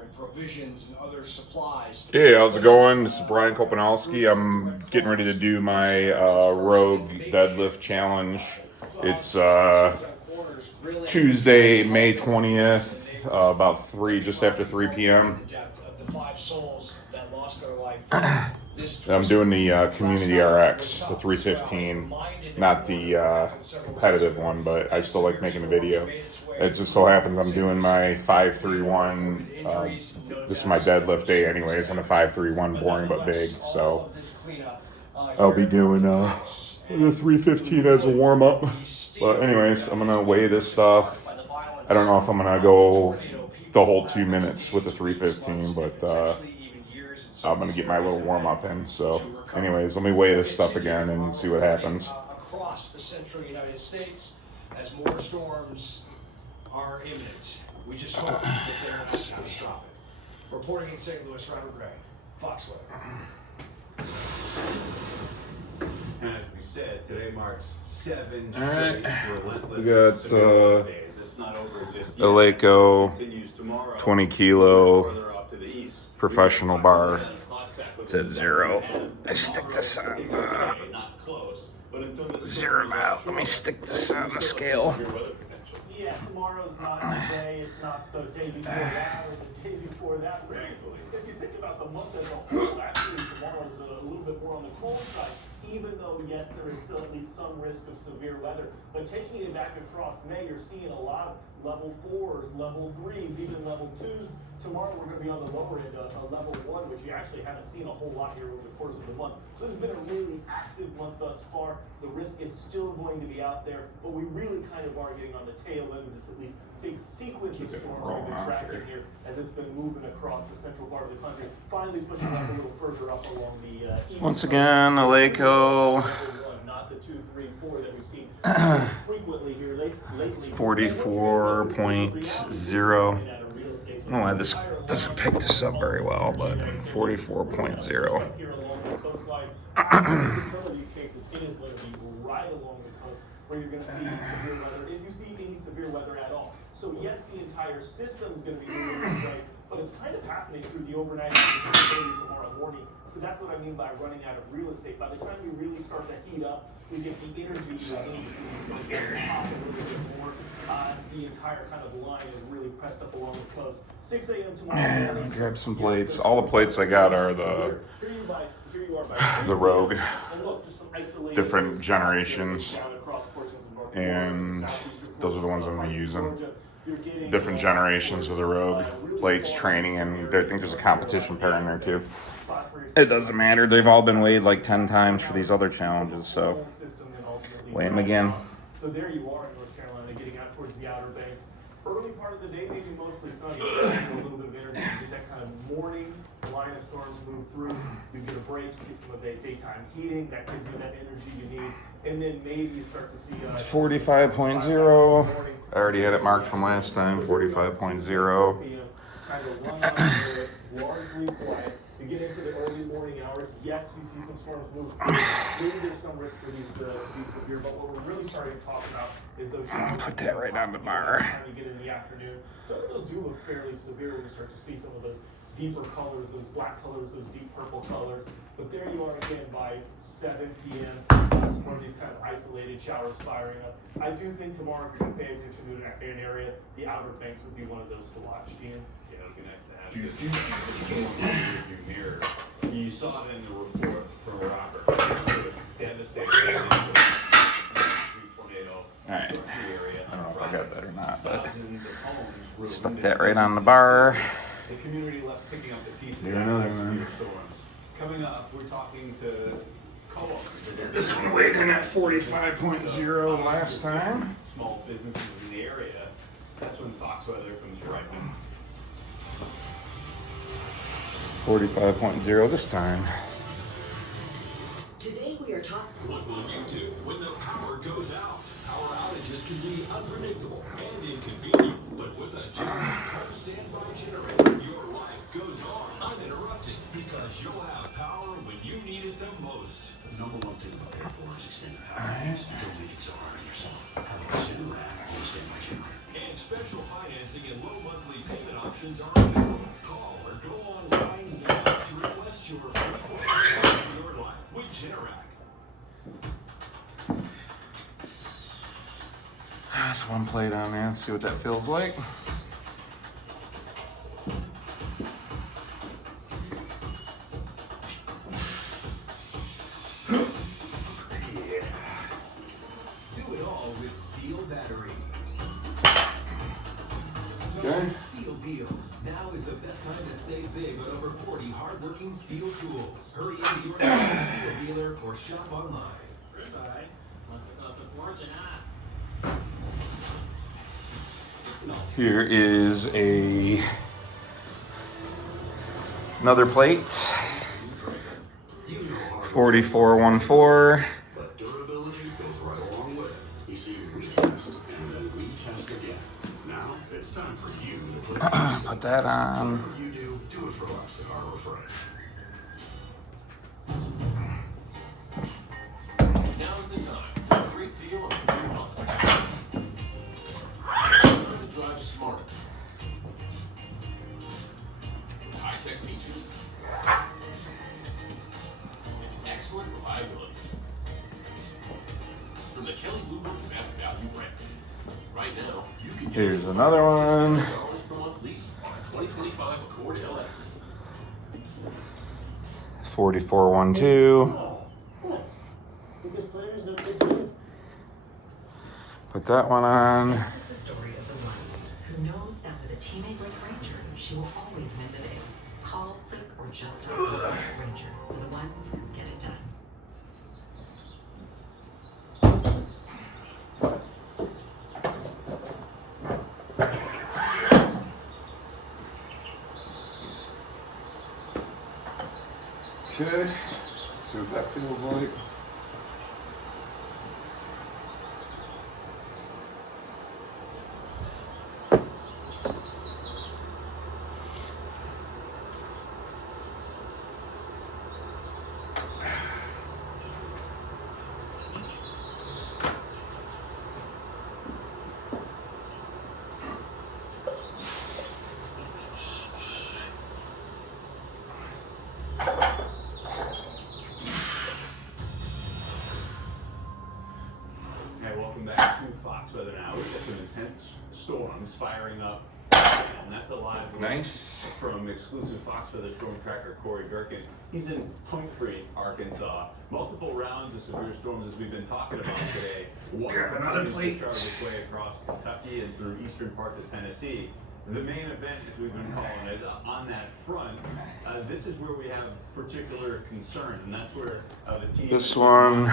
and provisions and other supplies. Hey, how's it going? This is Brian Kopanowski. I'm getting ready to do my Rogue Deadlift Challenge. It's Tuesday, May 20th, about just after 3 p.m. I'm doing the Community RX, the 315, not the competitive one, but I still like making the video. It just so happens I'm doing my 531. This is my deadlift day anyways, and a 531 boring but big. So I'll be doing the 315 as a warm-up. But anyways, I'm gonna weigh this stuff. I don't know if I'm gonna go the whole 2 minutes with the 315, but I'm gonna get my little warm-up in. So anyways, let me weigh this stuff again and see what happens. Across the central United States, as more storms are imminent. We just hope that they're not catastrophic. Reporting in St. Louis, Robert Gray, Fox Weather. And as we said, today marks 7 straight relentless. We got days. It's not over just yet. Eleiko 20 kilo professional bar. It's at 0. I stick this on zero out. Let me stick this on the scale. Yeah, tomorrow's not today. It's not the day before that or the day before that. Thankfully, if you think about the month as a whole, actually tomorrow's a little bit more on the cold side. Even though, yes, there is still at least some risk of severe weather. But taking it back across May, you're seeing a lot of level 4s, level 3s, even level 2s. Tomorrow we're going to be on the lower end, a level 1, which you actually haven't seen a whole lot here over the course of the month. So it's been a really active month thus far. The risk is still going to be out there, but we really kind of are getting on the tail end of this at least big sequence of storms we've been tracking here as it's been moving across the central part of the country, finally pushing up a little further up along the east. Once again, Eleiko. Not the 2, 3, 4 that we've seen frequently here lately. It's 44.0. I don't know why this doesn't pick this up very well, but 44.0. Here along the coastline, in some of these cases, it is going to be right along the coast where you're going to see severe weather, if you see any severe weather at all. So yes, the entire system is going to be moving this way, but it's kind of happening through the overnight and early tomorrow morning. So that's what I mean by running out of real estate. By the time we really start to heat up, we get the energy we need to pop a little bit more. The entire kind of line is really pressed up along the coast. 6 a.m. tomorrow morning. Grab some plates. All the plates I got are the Rogue, different generations, and those are the ones I'm gonna be using. Different generations of the Rogue plates, training, and I think there's a competition pair in there too. It doesn't matter. They've all been weighed like 10 times for these other challenges, so weigh them again. So there you are in North Carolina, getting out towards the Outer Banks. Early part of the day, maybe mostly sunny, so a little bit of energy. You get that kind of morning line of storms move through. You get a break, you get some of that daytime heating. That gives you that energy you need. And then maybe you start to see... 45.0. I already had it marked from last time, 45.0. Kind of run out of it, largely quiet. You get into the early morning hours. Yes, you see some storms move through. Maybe there's some risk for these to be severe, but what we're really starting to talk about is those... Put that right on the bar. You get in the afternoon. Some of those do look fairly severe when you start to see some of those deeper colors, those black colors, those deep purple colors. But there you are again by 7 p.m. Some more of these kind of isolated showers firing up. I do think tomorrow, if you're going to pay attention to an area, the Outer Banks would be one of those to watch, Ian. Yeah, I'm going to have to have you see the mirror. You saw it in the report from Robert. It was devastating. 3.0. Alright. I don't know if I got that or not, but Thousands of homes were stuck that right on the bar. The community left picking up the pieces Here another one. storms. Coming up, we're talking to co-owners. This one weighed in at 45.0 last time. Small businesses in the area. That's when Fox Weather comes right in. 45.0 this time. Today we are talking. What will you do when the power goes out? Power outages can be unpredictable and inconvenient, but with a giant home standby generator, your life goes on uninterrupted because you'll have power when you need it the most. The number one thing about Air Force extended power is don't make it so hard on yourself. How about you have a home standby generator? And special financing and low monthly payment options are available. Go online now to request your free quote on your life with Generac. There's one plate on there. Let's see what that feels like. Do it all with Steel Battery. Okay. Steel deals. Now is the best time to save big on over 40 hardworking steel tools. Hurry into your local steel dealer or shop online. Goodbye. Must have cost a fortune, huh? Here is another plate. 4414. But durability goes right along with it. You see, we test and then we test again. Now it's time for you to Put that on. whatever you do it for us at Harbor Freight. Now's the time for a great deal on new Honda. Learn to drive smarter. High-tech features. And excellent reliability. From the Kelly Blue Book Best Value brand. Right now, you can get Here's another one. $600 per month lease on a 2025 Accord LX. 4412. Biggest players, no big deal. Put that one on. This is the story of the one who knows that with a teammate like Ranger, she will always win the day. Call, click, or just stop. Ranger, for the ones who get it done. Okay. See what that feels like. Okay, welcome back to Fox Weather Now. We've got some intense storms firing up, and that's a live look Nice. from exclusive Fox Weather storm tracker Corey Durkin. He's in Humphrey, Arkansas. Multiple rounds of severe storms as we've been talking about today. One continues to chart its way across Kentucky and through eastern parts of Tennessee. The main event, as we've been calling it, on that front, this is where we have particular concern, and that's where the team. This one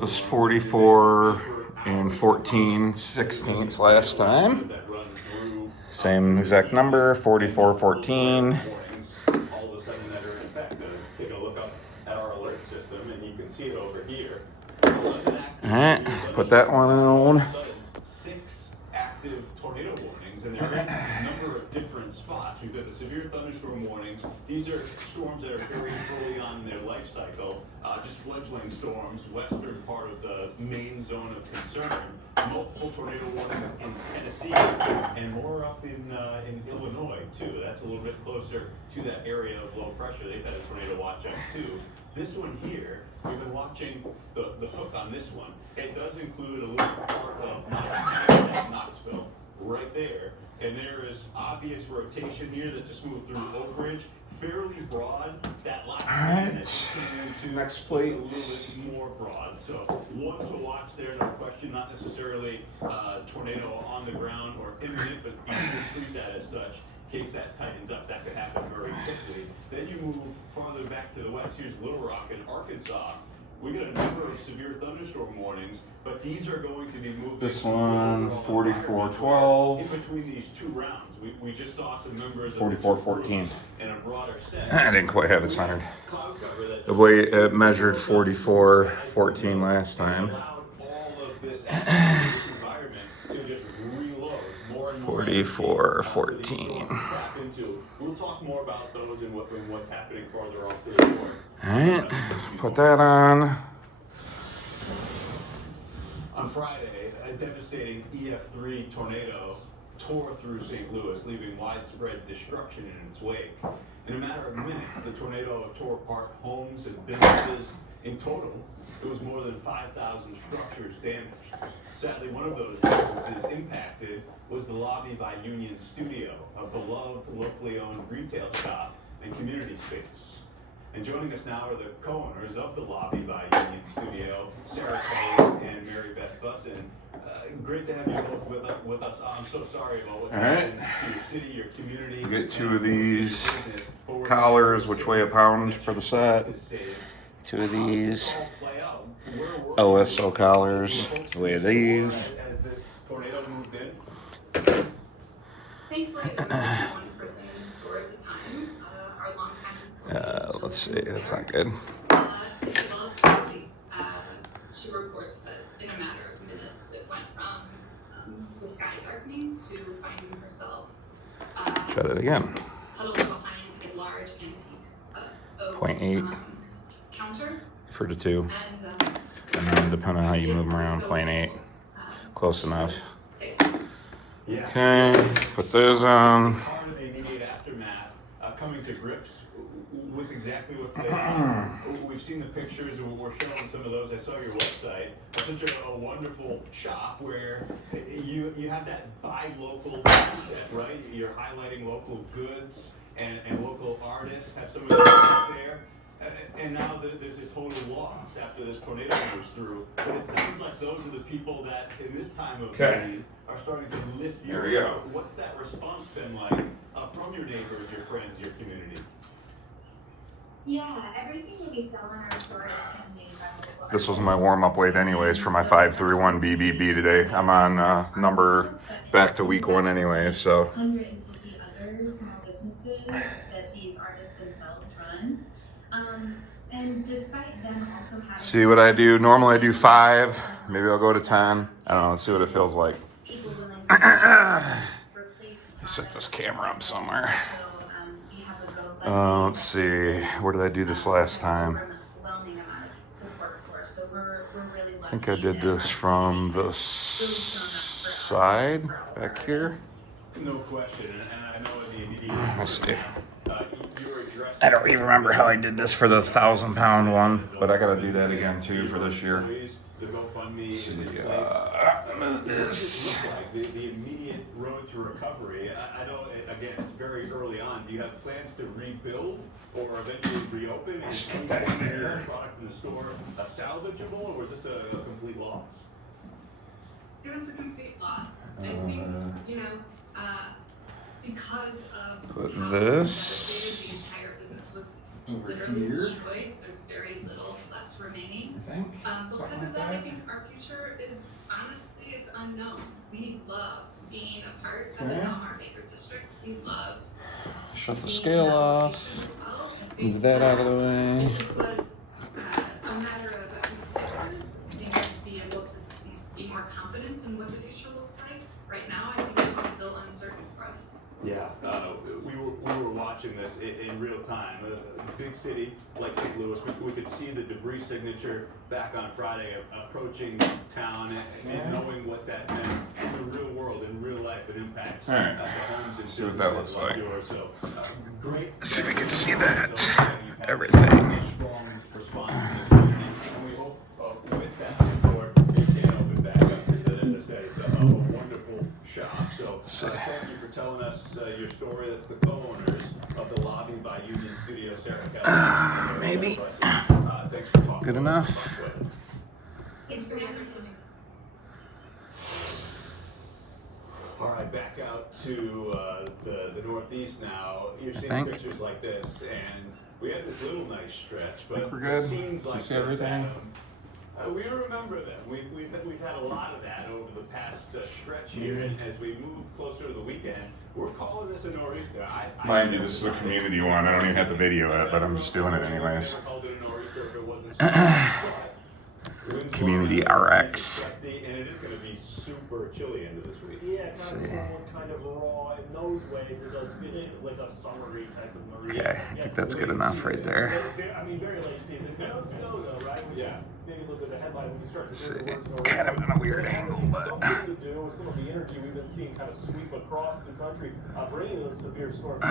was 44 and 14 16ths last time. Same exact number, 44, 14. All of a sudden that are in effect. Take a look up at our alert system, and you can see it over here. Alright, put that one on. 6 active tornado warnings, and they're in a number of different spots. We've got the severe thunderstorm warnings. These are storms that are very early on in their life cycle, just fledgling storms, western part of the main zone of concern. Multiple tornado warnings in Tennessee, and more up in Illinois too. That's a little bit closer to that area of low pressure. They've had a tornado watch out too. This one here, we've been watching the hook on this one. It does include a little part of Knoxville right there. And there is obvious rotation here that just moved through Oak Ridge. Fairly broad. That last Alright. Next plate. a little bit more broad. So one to watch there, no question. Not necessarily tornado on the ground or imminent, but you can treat that as such. In case that tightens up, that could happen very quickly. Then you move farther back to the west. Here's Little Rock in Arkansas. We got a number of severe thunderstorm warnings, but these are going to be moving. This one, 44-12. In between these two rounds, we just saw some members of 44-14. in a broader sense. I didn't quite have it centered. Cloud cover that The way it measured 44-14 last time. allowed all of this environment to just reload more and more. 44-14. We'll talk more about those and what's happening farther off to the north. Alright, put that on. On Friday, a devastating EF3 tornado tore through St. Louis, leaving widespread destruction in its wake. In a matter of minutes, the tornado tore apart homes and businesses. In total, it was more than 5,000 structures damaged. Sadly, one of those businesses impacted was the Lobby by Union Studio, a beloved locally owned retail shop and community space. And joining us now are the co-owners of the Lobby by Union Studio, Sarah Kelly and Mary Beth Bussin. Great to have you both with us. I'm so sorry about what's happened to your city, your community. Get 2 of these collars, which weigh a pound for the set. 2 of these OSO collars, weigh these. As this tornado moved in. Thankfully, there was only one person in the store at the time. Our longtime. Let's see, that's not good. It developed quickly. She reports that in a matter of minutes, it went from the sky darkening to finding herself Try that again. huddled behind a large antique oak 0.8 counter. for the 2. And And then depending on how you move them around, 0.8. Close enough. safe. Yeah. Okay, put those on. It's hard in the immediate aftermath, coming to grips with exactly what played out. We've seen the pictures, and we're showing some of those. I saw your website. It's such a wonderful shop where you have that buy local concept, right? You're highlighting local goods and local artists. Have some of those out there. And now there's a total loss after this tornado moves through. But it sounds like those are the people that, in this time of need, are starting to lift you. Here we go. What's that response been like from your neighbors, your friends, your community? Yeah, everything that we sell in our store is handmade by local This was my artists. warm-up weight anyways for my 531 BBB today. I'm on number back to week 1 anyways, so. 150 other small businesses that these artists themselves run. And despite them also having... See what I do. Normally I do 5. Maybe I'll go to 10. I don't know. Let's see what it feels like. people willing to replace Set this camera up somewhere. So, you have a GoFundMe Let's see. Where did I do this last time? overwhelming amount of support for. So we're really lucky. I think I did this from the side back here. No question, and I know in the immediate Let's see. you were addressing. I don't even remember how I did this for the 1,000-pound one, but I gotta do that again too for this year. The GoFundMe is in place. Move this. Like the immediate road to recovery. I know, again, it's very early on. Do you have plans to rebuild or eventually reopen? Is anything in your product in the store salvageable, or was this a complete loss? It was a complete loss. I think, because of Put how this devastated the entire business was over literally here. destroyed, there's very little left remaining. I think. Because of that, I think our future is, honestly, it's unknown. We love being a part of the Okay. Del Mar Baker District. We love Shut the being scale in that off. location as well. Move that out of the way. This was a matter of a few fixes, being able to be able to be more confident in what the future looks like. Right now, I think it's still uncertain for us. Yeah, we were watching this in real time. A big city like St. Louis, we could see the debris signature back on Friday approaching town, and knowing what that meant in the real world, in real life, it impacts All right. the homes and See what that businesses looks like. yours. So, great. See if we can see that. You've had Everything. a strong response from the community, and we hope with that support, it can open back up. Because as I said, it's a wonderful shop. So thank you for telling us your story. That's the co-owners of the Lobby by Union Studio, Sarah Kelly. Maybe. Thanks for talking. Good to enough. us about it. Thanks for having us. All right, back out to the Northeast now. You're seeing think. pictures like this, and we had this little nice stretch, but we're good. scenes You like see this, everything? Adam, we remember them. We've had a lot of that over the past stretch here, and as we move closer to the weekend, we're calling this a nor'easter. Mind you, this is a community one. I don't even have the video yet, but I'm just doing it anyways. Never called it a nor'easter if it wasn't so. Winds Community blowing, RX. and it is going to be super chilly end of this week. Yeah, kind of cold, kind of raw. In those ways, it does fit in like a summery type of marine. Okay, I think that's good enough right there. I mean, very late season. No snow though, right? Which is maybe a little bit of a headline when you start to hear the words in a row. Kind of in a weird angle, but Something to do with some of the energy we've been seeing kind of sweep across the country, bringing those severe storms.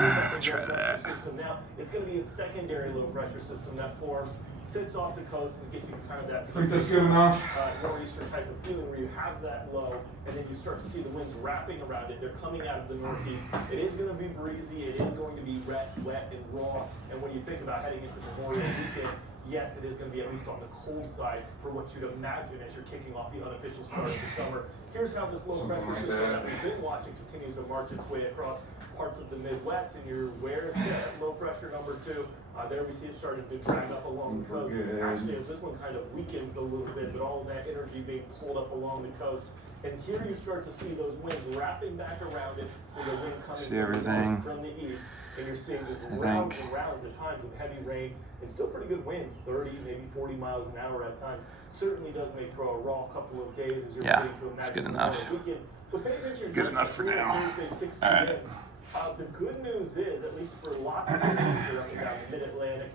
Try that. System now, it's going to be a secondary low pressure system that forms, sits off the coast, and gets you kind of that. I think that's good enough. Nor'easter type of feeling where you have that low, and then you start to see the winds wrapping around it. They're coming out of the northeast. It is going to be breezy. It is going to be wet, and raw. And when you think about heading into Memorial Weekend, yes, it is going to be at least on the cold side for what you'd imagine as you're kicking off the unofficial start of the summer. Here's how this low pressure system that we've been watching continues to march its way across parts of the Midwest. And where's that low pressure number 2? There we see it starting to drag up along the coast. Actually, as this one kind of weakens a little bit, but all of that energy being pulled up along the coast. And here you start to see those winds wrapping back around it. So the wind coming from the east. And you're seeing just rounds and rounds at times of heavy rain and still pretty good winds, 30, maybe 40 miles an hour at times. Certainly does make for a raw couple of days as you're beginning to imagine. It's good enough. But pay attention, good enough for now. Thursday, 6 All right. The good news is, at least for lots of areas here up and down the Mid-Atlantic,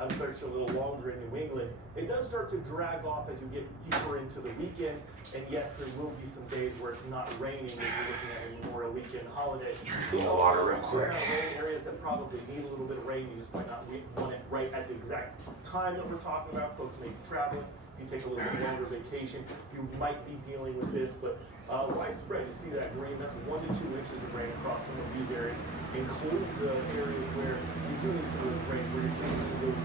unfortunately a little longer in New England, it does start to drag off as you get deeper into the weekend. And yes, there will be some days where it's not raining as you're looking at a Memorial Weekend holiday. Drink a little water real quick. Areas that probably need a little bit of rain, you just might not want it right at the exact time that we're talking about. Folks may be traveling. You take a little bit longer vacation, you might be dealing with this, but widespread. You see that green, that's 1 to 2 inches of rain across some of these areas. Includes areas where you do need some of those rains, where you're seeing some of those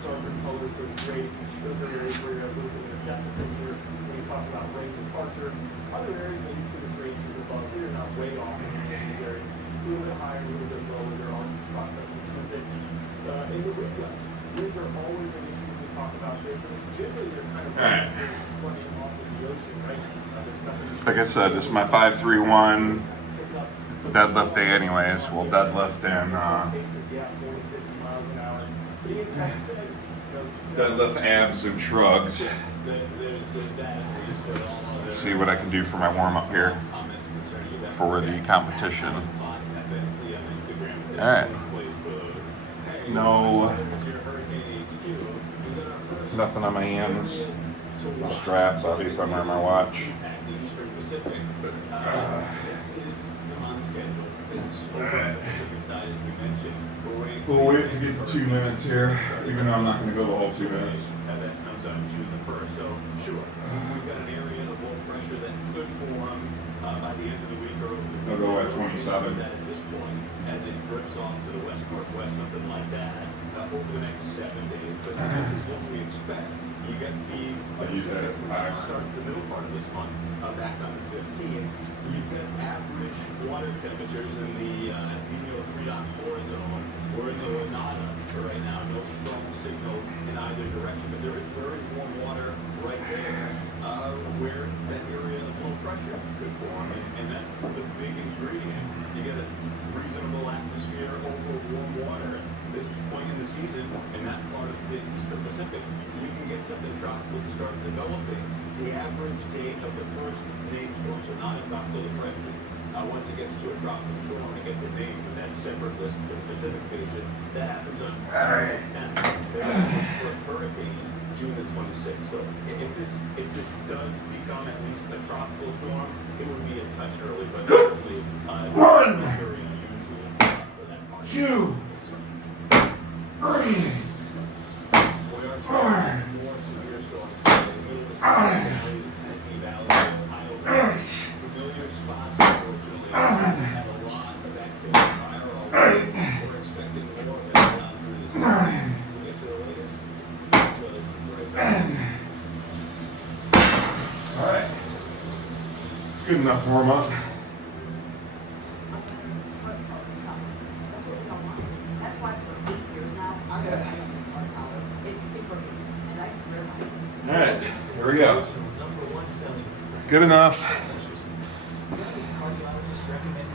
darker colors, those grays. Those are areas where you're a little bit of a deficit here when you talk about rain departure. Other areas, maybe 2 to 3 inches above. You're not way off in these areas. A little bit higher, a little bit lower. There are some spots that we can visit. In the Midwest, winds are always an issue when we talk about this, and it's generally they're kind of running off of the ocean, right? Like I said, this is my 5-3-1 deadlift day anyways. We'll deadlift and deadlift abs and shrugs. Let's see what I can do for my warm-up here for the competition. Alright. No, nothing on my hands. No straps, obviously I'm wearing my watch. We'll wait to get to 2 minutes here, even though I'm not going to go the whole 2 minutes. That comes on June the 1st. So, sure, we've got an area of low pressure that could form by the end of the week or over the week. I'll go at 27. That at this point, as it drifts off to the west-northwest, something like that, over the next 7 days. But this is what we expect. You get the start to the middle part of this month, back on the 15th. You've got average water temperatures in the medial 3.4 zone. We're in the Renata right now. No strong signal in either direction, but there is very warm water right there where that area of low pressure could form, and that's the big ingredient. You get a reasonable atmosphere over warm water. This point in the season, in that part of the Eastern Pacific, you can get something tropical to start developing. The average date of the first named storm, so not a tropical depression. Once it gets to a tropical storm, it gets a name with that separate list of the Pacific Basin. That happens on June the 10th. There's the first hurricane, June the 26th. So if this does become at least a tropical storm, it would be a touch early, but certainly very unusual for that part. 2, 3, 4. More severe storms in the Tennessee Valley, Ohio Valley. Familiar spots, unfortunately, had a lot of active fire already. We're expecting more of it down through this season. We'll get to the latest weather comes right back. Alright. Good enough warm up. That's why for 8 years now, I've been having this smart collar. It's super easy, and I just wear mine. Alright, here we go. Number 1 selling. Good enough. Cardiologist recommended.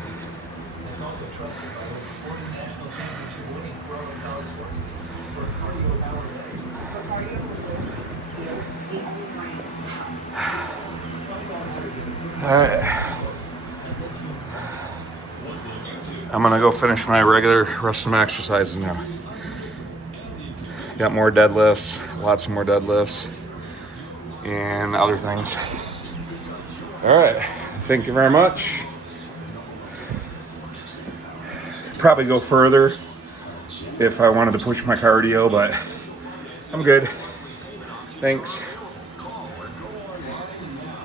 It's also trusted by over 40 national championship winning pro and college sports teams for cardio power energy. For cardio, the only brand. Alright. I'm gonna go finish my regular rest of my exercises now. Got more deadlifts, lots more deadlifts, and other things. Alright, thank you very much. Probably go further if I wanted to push my cardio, but I'm good. Thanks.